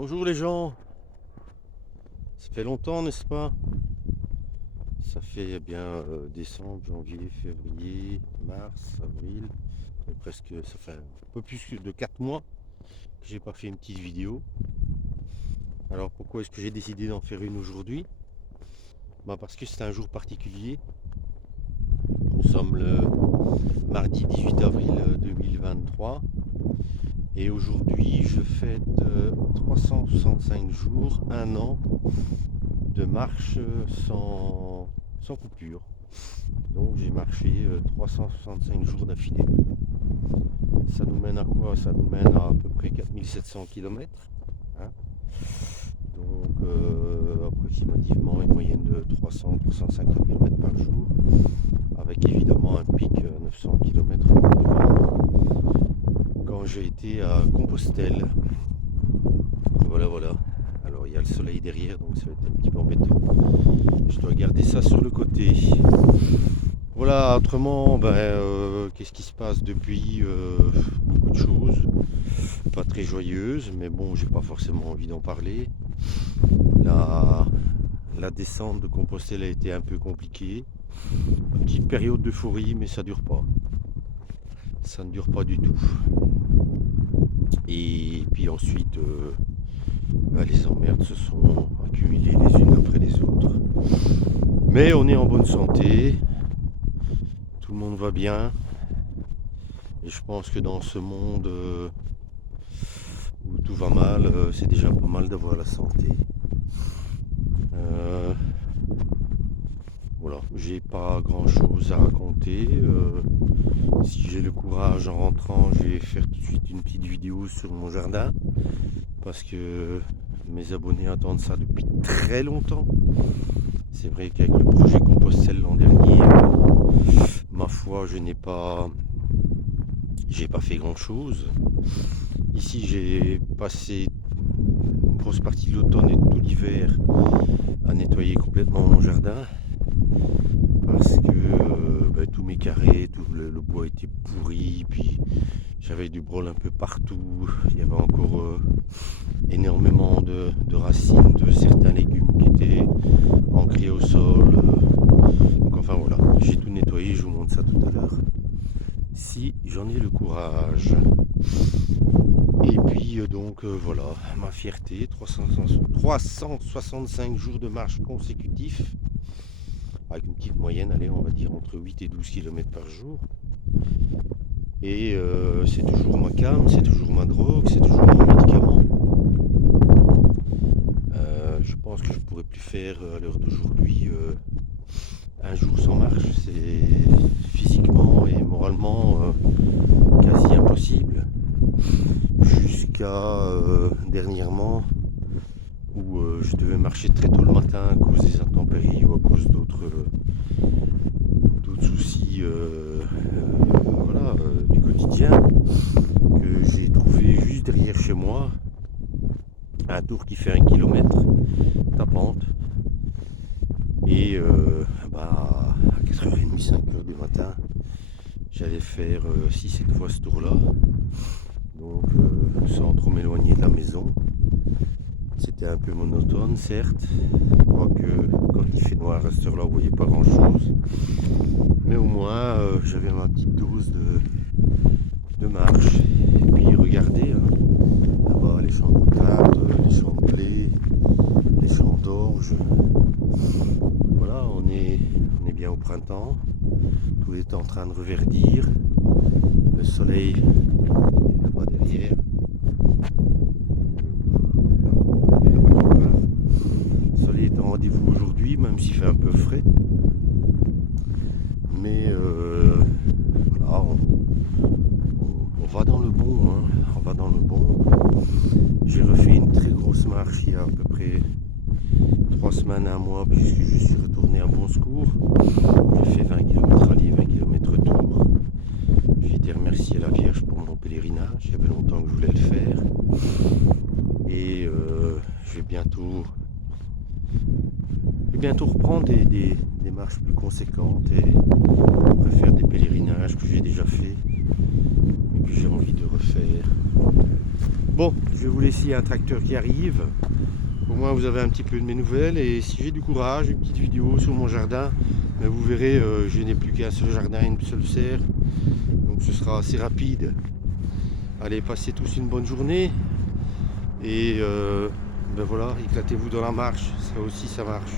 Bonjour les gens, ça fait longtemps n'est-ce pas? Ça fait décembre, janvier, février, mars, avril, presque ça fait un peu plus de 4 mois que j'ai pas fait une petite vidéo. Alors pourquoi est-ce que j'ai décidé d'en faire une aujourd'hui? Parce que c'est un jour particulier. Nous sommes le mardi 18 avril 2023 et aujourd'hui je fête 365 jours, un an de marche sans coupure. Donc j'ai marché 365 jours d'affilée. Ça nous mène à quoi? Ça nous mène à peu près 4700 km. Hein. Donc approximativement une moyenne de 300-350 km par jour. Avec évidemment un pic 900 km quand j'ai été à Compostelle. Voilà. Alors il y a le soleil derrière, donc ça va être un petit peu embêtant. Je dois garder ça sur le côté. Voilà, autrement, qu'est-ce qui se passe depuis? Beaucoup de choses, pas très joyeuses, mais bon, j'ai pas forcément envie d'en parler. La descente de Compostelle a été un peu compliquée. Une petite période d'euphorie, mais ça dure pas. Ça ne dure pas du tout. Et puis ensuite, les emmerdes se sont accumulées les unes après les autres. Mais on est en bonne santé. Tout le monde va bien. Et je pense que dans ce monde où tout va mal, c'est déjà pas mal d'avoir la santé. Voilà, j'ai pas grand chose à raconter. Si j'ai le courage en rentrant, je vais faire tout de suite une petite vidéo sur mon jardin. Parce que mes abonnés attendent ça depuis très longtemps. C'est vrai qu'avec le projet Compostelle l'an dernier, ma foi, j'ai pas fait grand chose. Ici j'ai passé une grosse partie de l'automne et de tout l'hiver à nettoyer complètement mon jardin parce que tous mes carrés, tout le bois était pourri, puis j'avais du brôle un peu partout, il y avait encore énormément de racines de certains légumes qui étaient ancrés au sol, donc enfin voilà, j'ai tout nettoyé, je vous montre ça tout à l'heure si j'en ai le courage. Et puis voilà, ma fierté, 365 jours de marche consécutifs, avec une petite moyenne, allez, on va dire entre 8 et 12 km par jour. Et c'est toujours ma cam, c'est toujours ma drogue, c'est toujours mon médicament. Je pense que je pourrais plus faire à l'heure d'aujourd'hui un jour sans marche, c'est physiquement et moralement quasi impossible. Jusqu'à dernièrement où je devais marcher très tôt le matin à cause des intempéries ou à cause d'autres soucis du quotidien, que j'ai trouvé juste derrière chez moi un tour qui fait 1 km tapante et à 4h30, 5h du matin j'allais faire 6-7 fois ce tour là, donc sans trop m'éloigner de la maison. C'était un peu monotone certes, quoique quand il fait noir à cette heure là vous voyez pas grand chose, mais au moins j'avais ma petite dose de marche. Et puis regardez là-bas les champs de moutarde, les champs de blé, les champs d'orge. Voilà, on est bien au printemps, tout est en train de reverdir, le soleil est là-bas derrière. Le soleil est en rendez-vous aujourd'hui, même s'il fait un peu frais. Mais voilà, on va dans le bon, on va dans le bon. J'ai refait une très grosse marche il y a à peu près 3 semaines, un mois, puisque je suis retourné à Bon Secours. J'ai fait 20 km aller, 20 km retour. J'ai été remercier la Vierge pour mon pèlerinage, il y avait longtemps que je voulais le faire. Et je vais bientôt reprendre des marches plus conséquentes et refaire des pèlerinages que j'ai déjà fait et que j'ai envie de refaire. Bon, je vais vous laisser, il y a un tracteur qui arrive. Au moins vous avez un petit peu de mes nouvelles. Et si j'ai du courage, une petite vidéo sur mon jardin, mais vous verrez, je n'ai plus qu'un seul jardin, une seule serre. Donc ce sera assez rapide. Allez, passez tous une bonne journée. Et ben voilà, éclatez-vous dans la marche. Ça aussi, ça marche.